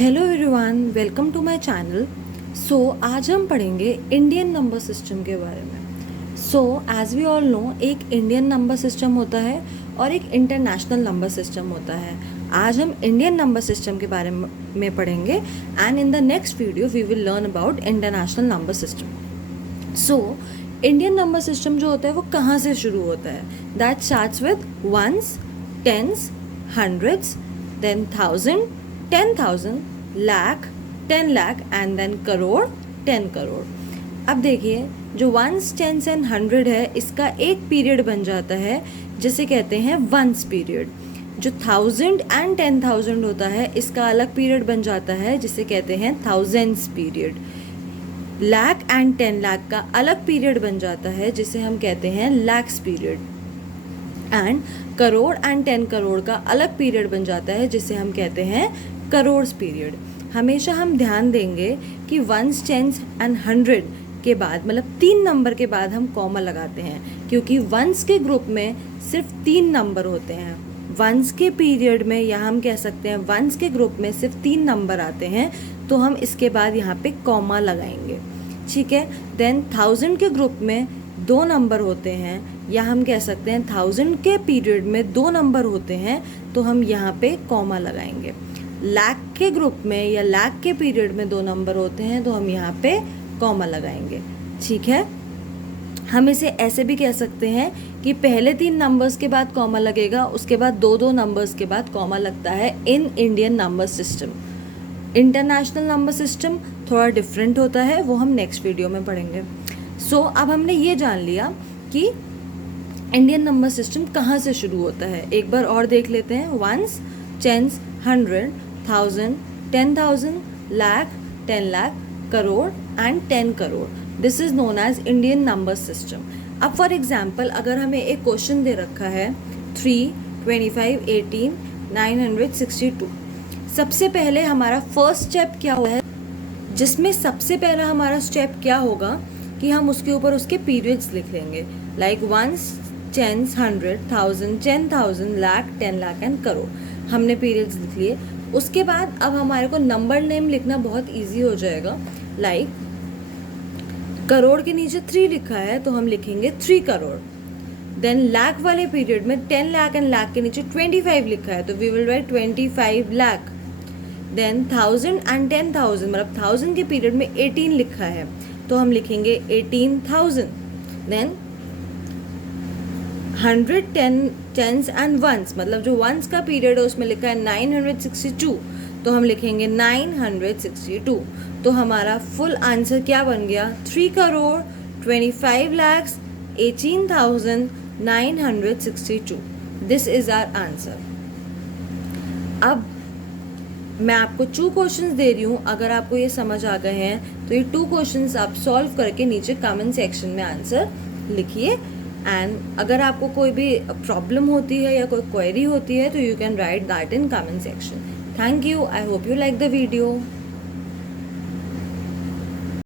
Hello everyone, welcome to my channel. आज हम पढ़ेंगे इंडियन नंबर सिस्टम के बारे में। एज वी ऑल नो, एक इंडियन नंबर सिस्टम होता है और एक इंटरनेशनल नंबर सिस्टम होता है। आज हम इंडियन नंबर सिस्टम के बारे में पढ़ेंगे and in the next video we will learn about international number system. Indian number system जो होता है वो कहाँ से शुरू होता है? That starts with ones, tens, hundreds, then thousand, 10,000, lakh, 10 lakh and then crore, 10 crore. अब देखिए, जो वंस, टेंस एंड हंड्रेड है, इसका एक पीरियड बन जाता है जिसे कहते हैं वंस पीरियड। जो 1000 एंड 10,000 होता है, इसका अलग पीरियड बन जाता है जिसे कहते हैं thousands period. Lakh and 10 lakh का अलग पीरियड बन जाता है जिसे हम कहते हैं lakhs period. And crore and 10 crore का अलग पीरियड बन जाता है जिसे हम कहते हैं करोड़्स पीरियड। हमेशा हम ध्यान देंगे कि वंस, टेंस एंड हंड्रेड के बाद, मतलब 3 नंबर के बाद हम कॉमा लगाते हैं, क्योंकि वंस के ग्रुप में सिर्फ 3 नंबर होते हैं। वंस के पीरियड में, या हम कह सकते हैं वंस के ग्रुप में सिर्फ 3 नंबर आते हैं, तो हम इसके बाद यहाँ पे कॉमा लगाएंगे, ठीक है। देन 1000 के ग्रुप में 2 नंबर होते हैं, या हम कह सकते हैं 1000 के पीरियड में 2 नंबर होते हैं, तो हम यहाँ पे कॉमा लगाएंगे। लाख के ग्रुप में या लाख के पीरियड में 2 नंबर होते हैं, तो हम यहाँ पे कॉमा लगाएंगे, ठीक है। हम इसे ऐसे भी कह सकते हैं कि पहले 3 नंबर्स के बाद कॉमा लगेगा, उसके बाद 2-2 नंबर्स के बाद कॉमा लगता है in Indian number system. International number system थोड़ा डिफरेंट होता है, वो हम नेक्स्ट वीडियो में पढ़ेंगे। अब हमने ये जान लिया कि इंडियन नंबर सिस्टम कहाँ से शुरू होता है। एक बार और देख लेते हैं। Ones, tens, hundred, 1000, 10,000, lakh, 10 lakh, crore and 10 crore. This is known as Indian number system. अब फॉर एग्जाम्पल, अगर हमें एक क्वेश्चन दे रखा है 3, 25, 18, 962, सबसे पहले हमारा फर्स्ट स्टेप क्या हुआ है? जिसमें सबसे पहला हमारा स्टेप क्या होगा कि हम उसके ऊपर उसके पीरियड्स लिख लेंगे, like ones, tens, 100, 1000, 10,000, lakh, 10 lakh and crore. हमने पीरियड्स लिख लिए। उसके बाद अब हमारे को नंबर नेम लिखना बहुत इजी हो जाएगा। लाइक करोड़ के नीचे 3 लिखा है, तो हम लिखेंगे 3 करोड़। देन लाख वाले पीरियड में 10 लाख एंड लाख के नीचे 25 लिखा है, तो we will write 25 lakh. Then 1000 and 10,000, मतलब 1000 के पीरियड में 18 लिखा है, तो हम लिखेंगे 18,000। देन 100, 10, टेंस एंड वंस, मतलब जो वंस का पीरियड है उसमें लिखा है 962, तो हम लिखेंगे 962। तो हमारा फुल आंसर क्या बन गया? 3 crore 25 lakhs 18,962। This is our answer. अब मैं आपको 2 क्वेश्चंस दे रही हूँ। अगर आपको ये समझ आ गए हैं तो ये 2 क्वेश्चंस आप सॉल्व करके नीचे कमेंट सेक्शन में आंसर लिखिए। एंड अगर आपको कोई भी प्रॉब्लम होती है या कोई क्वेरी होती है, तो you can write that in comment section. Thank you. I hope you like the video.